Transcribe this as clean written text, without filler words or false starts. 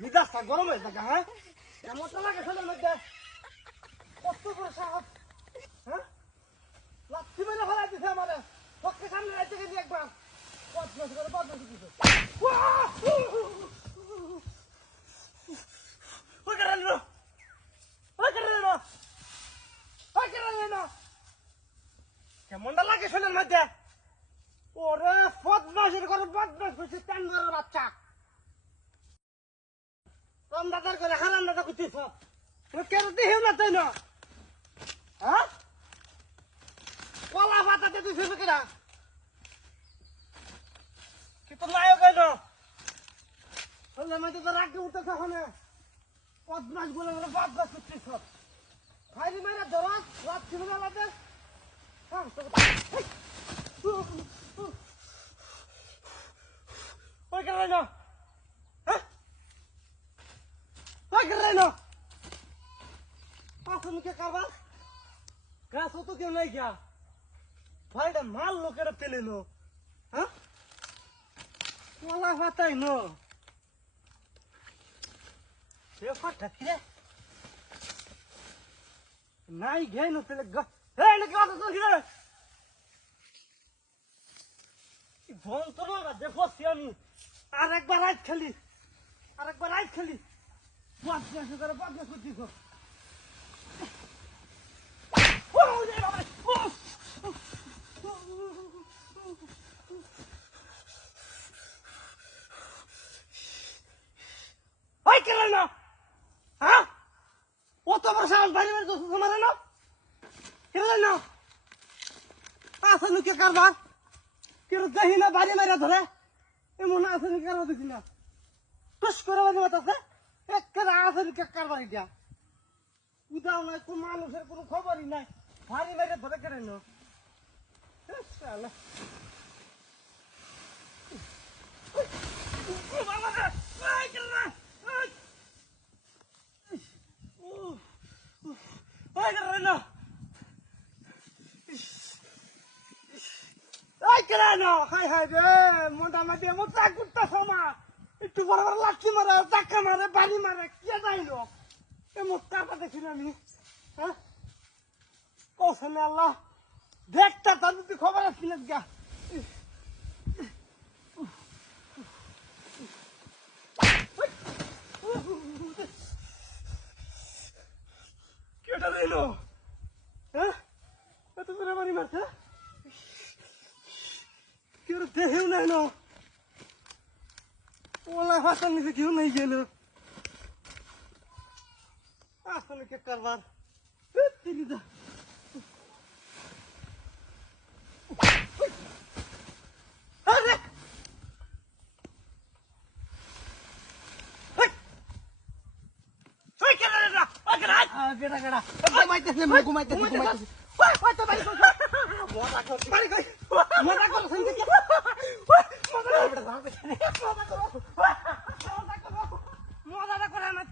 মিজাজটা গরম হয়ে থাকে হ্যাঁ কেমনটা লাগে ছেলের মধ্যে কত বড় সাহস হ্যাঁ লাঠি মেরে ফেলা দিছে আমারে পক্ষে সামনে রাখতে গেছি একবার বদমাশ করে বদমাশ দিছে ওই কারণ না ওই কারণ না ওই কারণ না কেমনটা লাগে ছেলের মধ্যে ওরে বদমাশের করে বদমাশ করছে টাঙ্গারের বাচ্চা রামদাদার করে হারাম দাদা করতেছ কেন দেহেও না তাই না হ্যাঁ কলা পাতাতে তুই ফেলবে কিনা কিন্তু নায়ক কেন বললে মাঝে তো রাখতে উঠতেছ ওখানে বদমাশ বলে বলে বদমাশ করতেছ ভাইরি মাইরা ধরো রাত ছিল না রাতে ওই কেন না হ্যাঁ ওই কেন না মুখে কারবার গাছ তো কেউ নাই গিয়া ভাইটা মাল লোকেরা পেলে লো হ্যাঁ কলা পাতাই নো ব্যাপারটা কিরে নাই ঘে নো পেলে যন্ত্রণা দেখো আমি আর একবার রাইট খেলি বদমাশ করে বদমাশ করছিস কত বড় সাহস বাড়ি বাড়ি দোষ মারে না কেন না আসলে কে কারবার কেউ দেখি না বাড়ি মারা ধরে এমন আসলে কারবার দেখি না টুস করে বাড়ি মাতাছে একেবারে আসলে কে কারবার এটা উদাও নাই কোন মানুষের কোনো খবরই নাই বাড়ি মারা ধরে কেন না মোটামুটি একটু বড় বড় লাঠি মারে চাকা মারে বাড়ি মারে কে যাইল এমন কাটা দেখি আমি হ্যাঁ কৌশলে আল্লাহ দেখতা তার যদি খবর আসছিল গা কেটা দিল হ্যাঁ এত করে বাড়ি মারছে কেউ দেখেও নাই না ওলা ভাষার নিচে কেউ নাই গেল আসলে কে কারবার মজা করে না